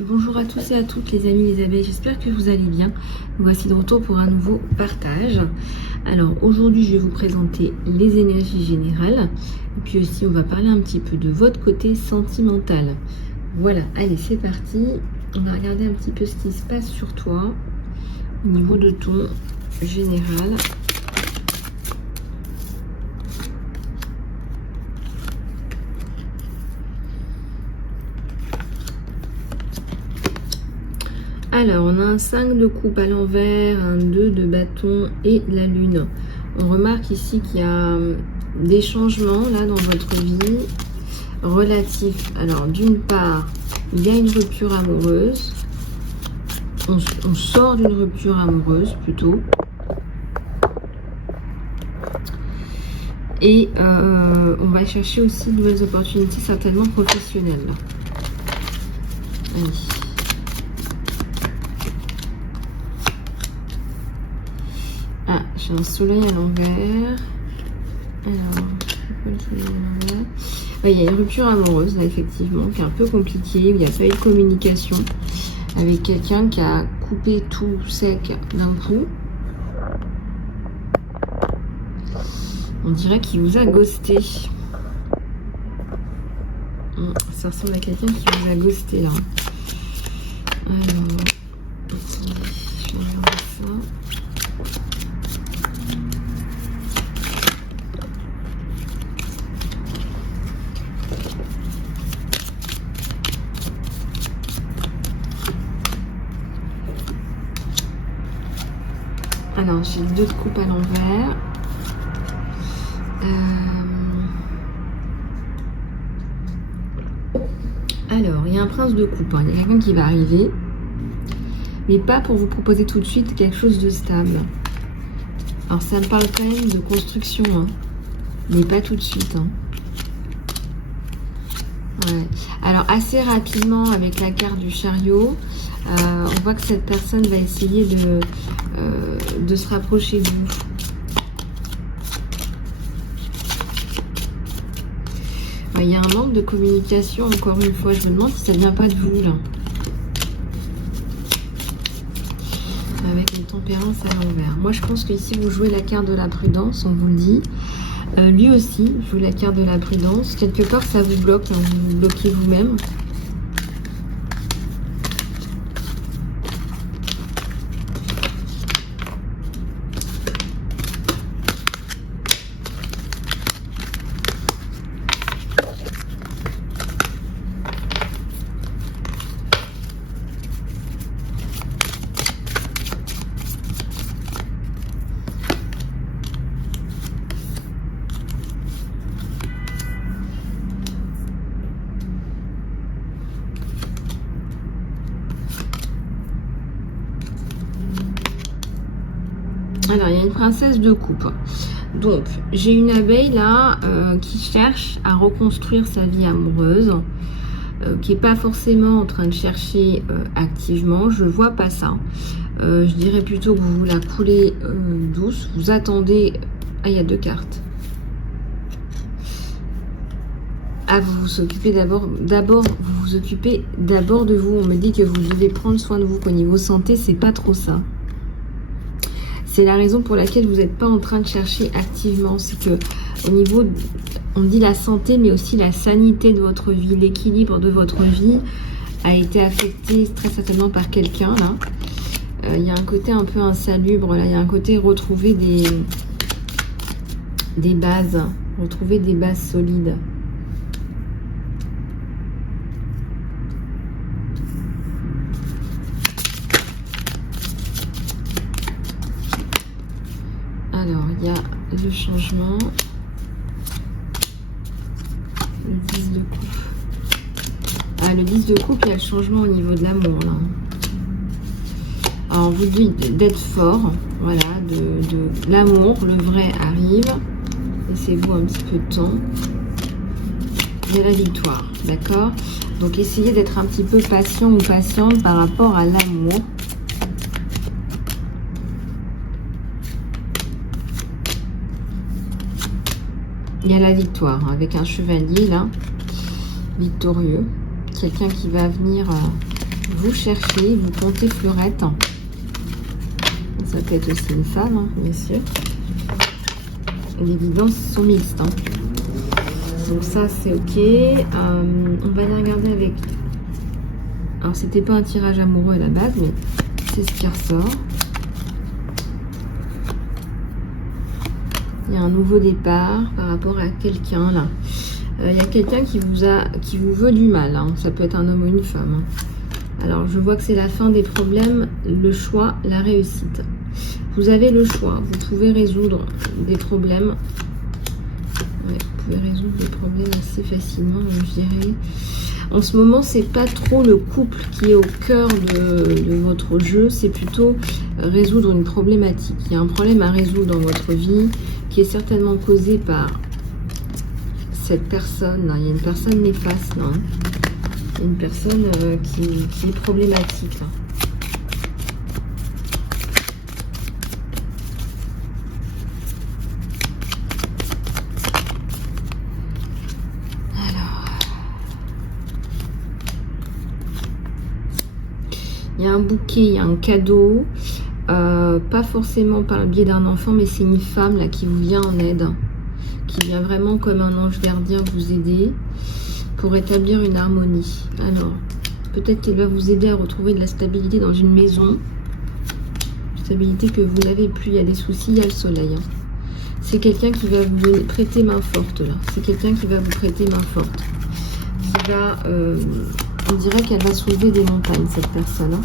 Bonjour à tous et à toutes les amis, les abeilles, j'espère que vous allez bien. Nous voici de retour pour un nouveau partage. Alors aujourd'hui je vais vous présenter les énergies générales et puis aussi on va parler un petit peu de votre côté sentimental. Voilà, allez c'est parti, on va regarder un petit peu ce qui se passe sur toi au niveau de ton général. Alors, on a un 5 de coupe à l'envers, un 2 de bâton et la lune. On remarque ici qu'il y a des changements là dans votre vie relatifs. Alors, d'une part, il y a une rupture amoureuse. On sort d'une rupture amoureuse plutôt. Et on va chercher aussi de nouvelles opportunités, certainement professionnelles. Allez. Ah, j'ai un soleil à l'envers. Alors, le soleil à l'envers. Ouais, il y a une rupture amoureuse, là, effectivement, qui est un peu compliquée. Il n'y a pas eu de communication avec quelqu'un qui a coupé tout sec d'un coup. On dirait qu'il vous a ghosté. Ça ressemble à quelqu'un qui vous a ghosté, là. Alors, attendez, je vais regarder ça. Alors, j'ai 2 de coupe à l'envers. Alors, il y a un prince de coupe. Il y a quelqu'un qui va arriver. Mais pas pour vous proposer tout de suite quelque chose de stable. Alors, ça me parle quand même de construction. Hein, mais pas tout de suite. Hein. Ouais. Alors, assez rapidement, avec la carte du chariot, on voit que cette personne va essayer de se rapprocher de vous. Il y a un manque de communication, encore une fois. Je me demande si ça ne vient pas de vous, là. Avec une tempérance à l'envers. Moi, je pense que ici, vous jouez la carte de la prudence, on vous le dit. Lui aussi joue la carte de la prudence. Quelque part, ça vous bloque, hein, vous vous bloquez vous-même. Alors, il y a une princesse de coupe. Donc, j'ai une abeille là qui cherche à reconstruire sa vie amoureuse, qui n'est pas forcément en train de chercher activement. Je ne vois pas ça. Je dirais plutôt que vous la coulez douce. Vous attendez... Ah, il y a 2 cartes. Ah, vous vous occupez d'abord vous vous occupez d'abord de vous. On me dit que vous devez prendre soin de vous, qu'au niveau santé, c'est pas trop ça. C'est la raison pour laquelle vous n'êtes pas en train de chercher activement. C'est que au niveau, on dit la santé, mais aussi la sanité de votre vie, l'équilibre de votre vie a été affecté très certainement par quelqu'un là. Il y a un côté un peu insalubre là. Il y a un côté retrouver des bases, retrouver des bases solides. Alors, il y a le changement. Le 10 de coupe. Ah, le 10 de coupe, il y a le changement au niveau de l'amour, là. Alors, on vous dit d'être fort. Voilà, de l'amour, le vrai arrive. Laissez-vous un petit peu de temps. Il y a la victoire, d'accord? Donc, essayez d'être un petit peu patient ou patiente par rapport à l'amour. Il y a la victoire, hein, avec un chevalier, là, victorieux. Quelqu'un qui va venir Vous cherchez, vous comptez fleurette. Ça peut être aussi une femme, hein, bien sûr. Les guidances sont mixtes. Hein. Donc ça, c'est ok. On va aller regarder avec... Alors, c'était pas un tirage amoureux à la base, mais c'est ce qui ressort. Il y a un nouveau départ par rapport à quelqu'un, là. Il y a quelqu'un qui vous veut du mal. Hein. Ça peut être un homme ou une femme. Hein. Alors, je vois que c'est la fin des problèmes, le choix, la réussite. Vous avez le choix. Vous pouvez résoudre des problèmes. Ouais, vous pouvez résoudre des problèmes assez facilement, je dirais. En ce moment, c'est pas trop le couple qui est au cœur de votre jeu. C'est plutôt résoudre une problématique. Il y a un problème à résoudre dans votre vie qui est certainement causé par cette personne. Il y a une personne néfaste, non ? Une personne qui est problématique. Là. Alors, il y a un bouquet, il y a un cadeau, pas forcément par le biais d'un enfant, mais c'est une femme là qui vous vient en aide, qui vient vraiment comme un ange gardien vous aider pour établir une harmonie. Alors, peut-être qu'elle va vous aider à retrouver de la stabilité dans une maison. Stabilité que vous n'avez plus. Il y a des soucis, il y a le soleil. Hein. C'est quelqu'un qui va vous prêter main forte, là. C'est quelqu'un qui va vous prêter main forte. Qui va... on dirait qu'elle va soulever des montagnes, cette personne. Hein.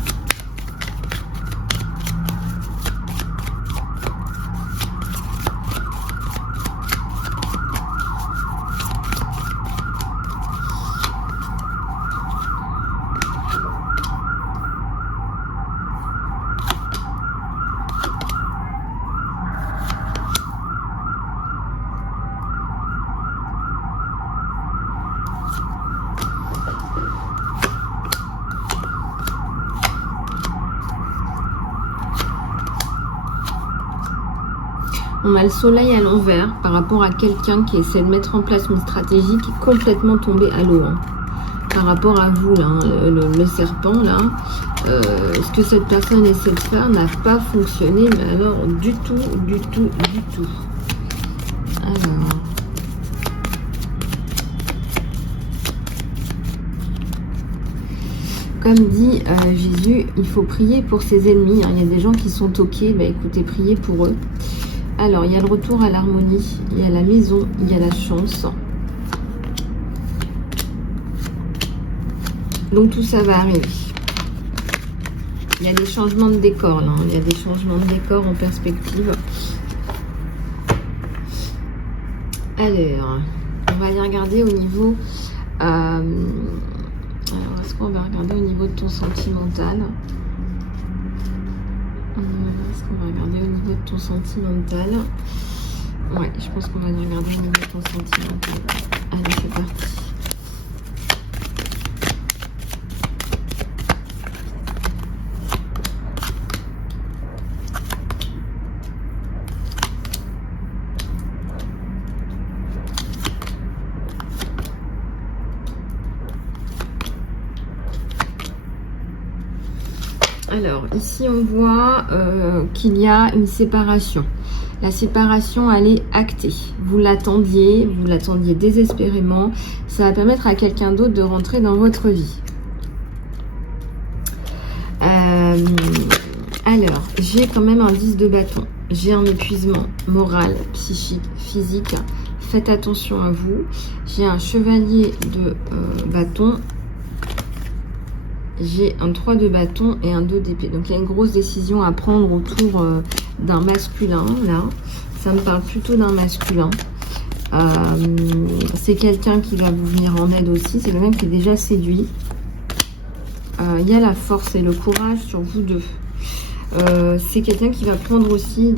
On a le soleil à l'envers par rapport à quelqu'un qui essaie de mettre en place une stratégie qui est complètement tombée à l'eau. Hein. Par rapport à vous, là, hein, le serpent, là, ce que cette personne essaie de faire n'a pas fonctionné, mais alors du tout. Alors... Comme dit Jésus, il faut prier pour ses ennemis. Hein. Il y a des gens qui sont toqués, bah, écoutez, priez pour eux. Alors, il y a le retour à l'harmonie, il y a la maison, il y a la chance. Donc, tout ça va arriver. Il y a des changements de décor, là. Il y a des changements de décor en perspective. Alors, on va aller regarder au niveau... alors, est-ce qu'on va regarder au niveau de ton sentimental ? Est-ce qu'on va regarder au niveau de ton sentimental? Ouais, je pense qu'on va aller regarder au niveau de ton sentimental. Allez, c'est parti. Alors, ici, on voit qu'il y a une séparation. La séparation, elle est actée. Vous l'attendiez désespérément. Ça va permettre à quelqu'un d'autre de rentrer dans votre vie. Alors, j'ai quand même un 10 de bâton. J'ai un épuisement moral, psychique, physique. Faites attention à vous. J'ai un chevalier de bâton. J'ai un 3 de bâton et un 2 d'épée. Donc, il y a une grosse décision à prendre autour d'un masculin, là. Ça me parle plutôt d'un masculin. C'est quelqu'un qui va vous venir en aide aussi. C'est quelqu'un qui est déjà séduit. Il y a la force et le courage sur vous deux. C'est quelqu'un qui va prendre aussi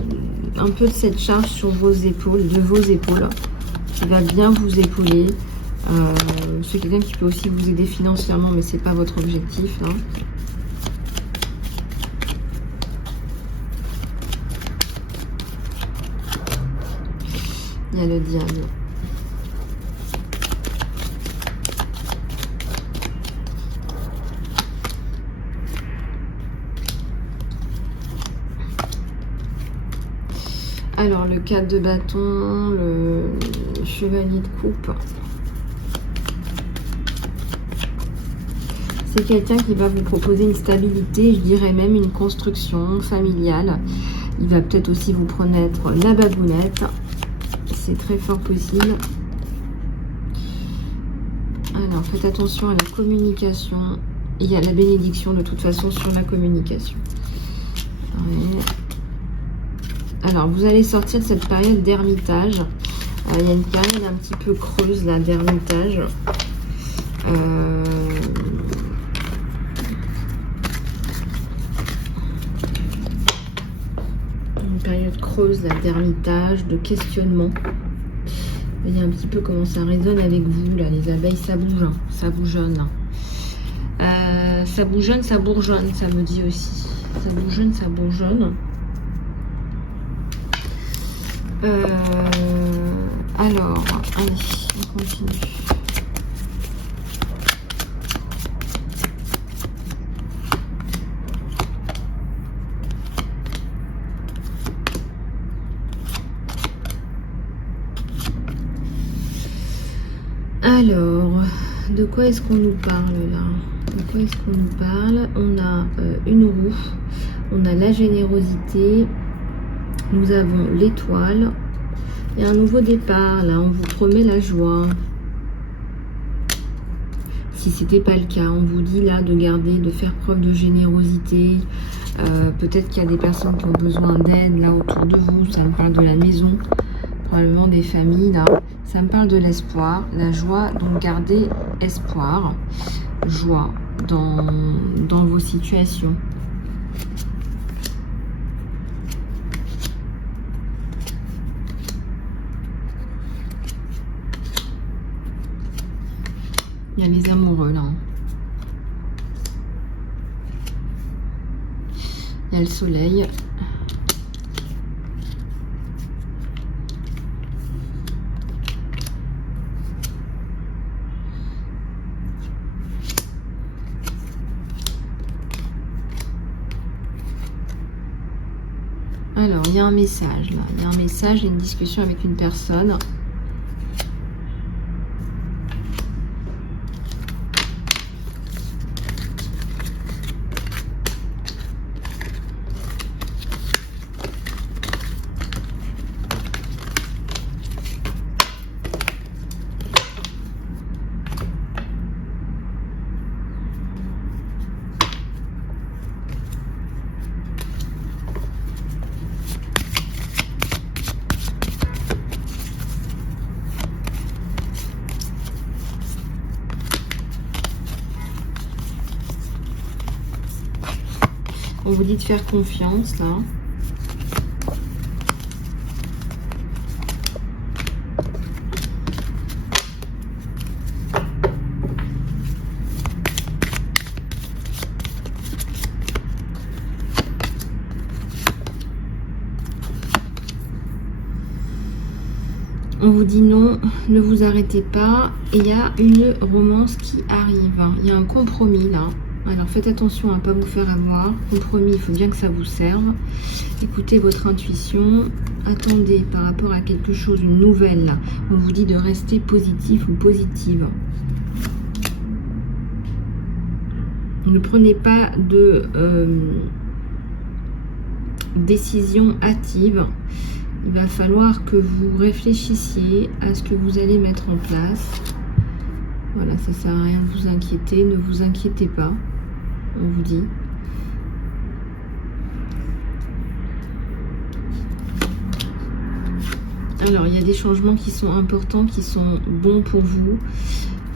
un peu de cette charge sur vos épaules, qui va bien vous épauler. C'est quelqu'un qui peut aussi vous aider financièrement, mais c'est pas votre objectif là. Il y a le diable. Alors, le 4 de bâton, le chevalier de coupe. C'est quelqu'un qui va vous proposer une stabilité, je dirais même une construction familiale. Il va peut-être aussi vous promettre la babounette. C'est très fort possible. Alors, faites attention à la communication. Il y a la bénédiction de toute façon sur la communication. Ouais. Alors, vous allez sortir de cette période d'ermitage. Il y a une période un petit peu creuse là d'ermitage. Une période creuse là d'ermitage, de questionnement. Voyez un petit peu comment ça résonne avec vous là, les abeilles, ça bouge, hein, ça bougeonne. Ça bougeonne, ça bourgeonne, ça me dit aussi. Ça bougeonne, ça bourgeonne. Alors, allez, on continue. Alors, de quoi est-ce qu'on nous parle là? De quoi est-ce qu'on nous parle? On a une roue, on a la générosité, nous avons l'étoile et un nouveau départ. Là, on vous promet la joie. Si ce n'était pas le cas, on vous dit là de garder, de faire preuve de générosité. Peut-être qu'il y a des personnes qui ont besoin d'aide là autour de vous. Ça me parle de la maison, probablement des familles là. Ça me parle de l'espoir, la joie, donc gardez espoir, joie dans vos situations. Il y a les amoureux là. Il y a le soleil. Alors, il y a un message là. Il y a un message, une discussion avec une personne. On vous dit de faire confiance là. On vous dit non, ne vous arrêtez pas. Et il y a une romance qui arrive. Il y a un compromis là. Alors faites attention à ne pas vous faire avoir. Compromis, il faut bien que ça vous serve. Écoutez votre intuition. Attendez par rapport à quelque chose, une nouvelle là. On vous dit de rester positif ou positive. Ne prenez pas de décision hâtive. Il va falloir que vous réfléchissiez à ce que vous allez mettre en place. Voilà, ça sert à rien de vous inquiéter. Ne vous inquiétez pas, on vous dit. Alors, il y a des changements qui sont importants, qui sont bons pour vous.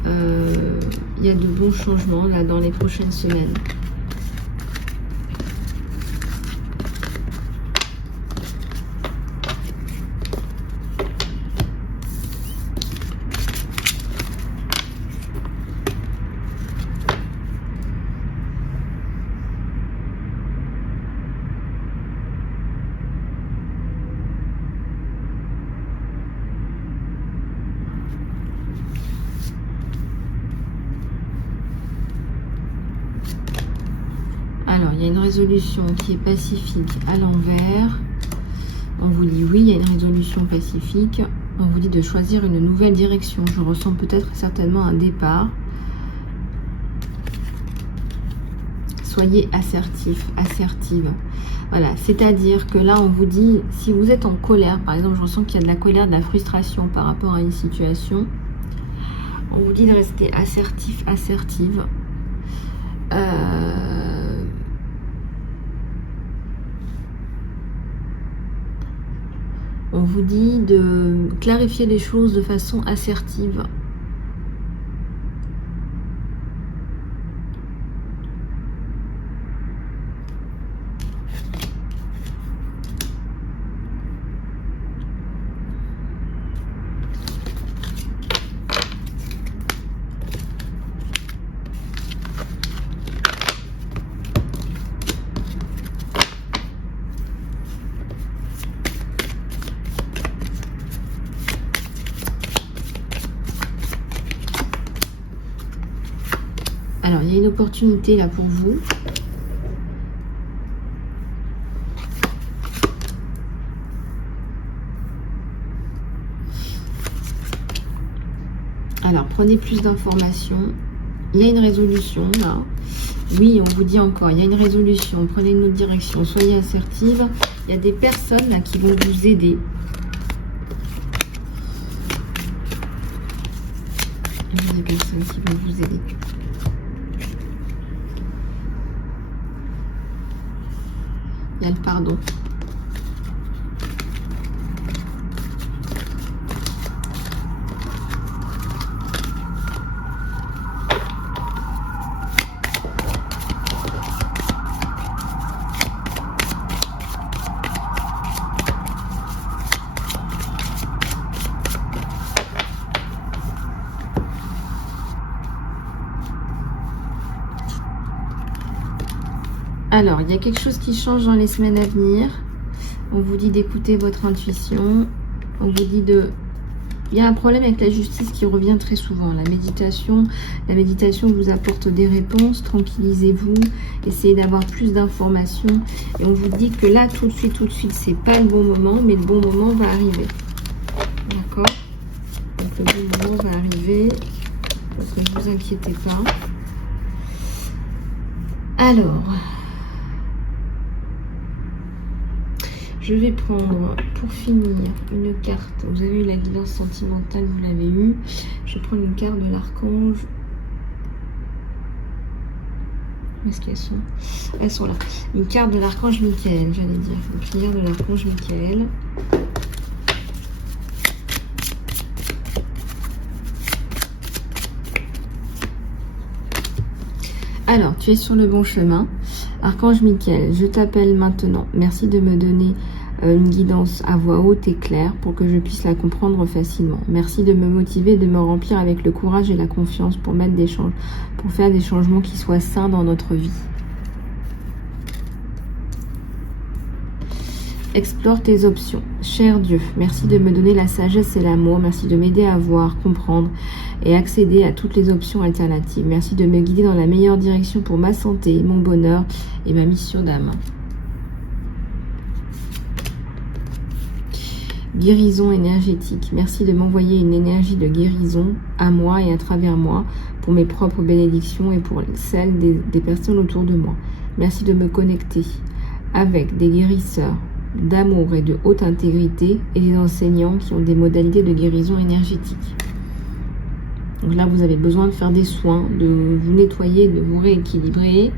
Il y a de bons changements là dans les prochaines semaines. Alors, il y a une résolution qui est pacifique à l'envers. On vous dit oui, il y a une résolution pacifique. On vous dit de choisir une nouvelle direction. Je ressens peut-être certainement un départ. Soyez assertif, assertive. Voilà, c'est-à-dire que là, on vous dit, si vous êtes en colère, par exemple, je ressens qu'il y a de la colère, de la frustration par rapport à une situation, on vous dit de rester assertif, assertive. On vous dit de clarifier les choses de façon assertive. Alors, il y a une opportunité là pour vous. Alors, prenez plus d'informations. Il y a une résolution là. Oui, on vous dit encore, il y a une résolution. Prenez une autre direction. Soyez assertive. Il y a des personnes là qui vont vous aider. Il y a des personnes qui vont vous aider. Il y a le pardon. Alors, il y a quelque chose qui change dans les semaines à venir. On vous dit d'écouter votre intuition. On vous dit de... Il y a un problème avec la justice qui revient très souvent. La méditation vous apporte des réponses. Tranquillisez-vous. Essayez d'avoir plus d'informations. Et on vous dit que là, tout de suite, c'est pas le bon moment, mais le bon moment va arriver. D'accord? Donc, le bon moment va arriver. Donc, ne vous inquiétez pas. Alors... Je vais prendre, pour finir, une carte. Vous avez eu la guidance sentimentale, vous l'avez eu. Je vais prendre une carte de l'archange. Où est-ce qu'elles sont? Elles sont là. Une carte de l'archange Michael, j'allais dire. Une prière de l'archange Michael. Alors, tu es sur le bon chemin. Archange Michael, je t'appelle maintenant. Merci de me donner une guidance à voix haute et claire pour que je puisse la comprendre facilement. Merci de me motiver, de me remplir avec le courage et la confiance pour faire des changements qui soient sains dans notre vie. Explore tes options. Cher Dieu, merci de me donner la sagesse et l'amour. Merci de m'aider à voir, comprendre et accéder à toutes les options alternatives. Merci de me guider dans la meilleure direction pour ma santé, mon bonheur et ma mission d'âme. Guérison énergétique. Merci de m'envoyer une énergie de guérison à moi et à travers moi pour mes propres bénédictions et pour celles des personnes autour de moi. Merci de me connecter avec des guérisseurs d'amour et de haute intégrité et des enseignants qui ont des modalités de guérison énergétique. Donc là, vous avez besoin de faire des soins, de vous nettoyer, de vous rééquilibrer.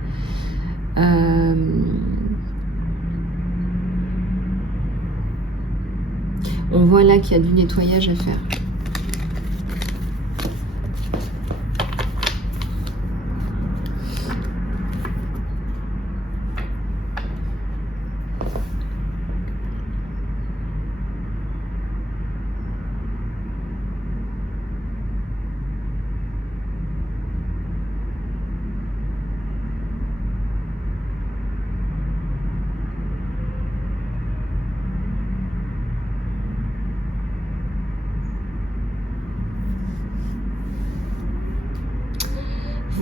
On voit là qu'il y a du nettoyage à faire.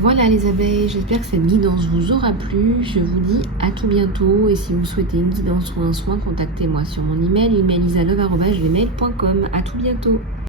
Voilà les abeilles, j'espère que cette guidance vous aura plu. Je vous dis à tout bientôt. Et si vous souhaitez une guidance ou un soin, contactez-moi sur mon email, isalove@gmail.com. À tout bientôt.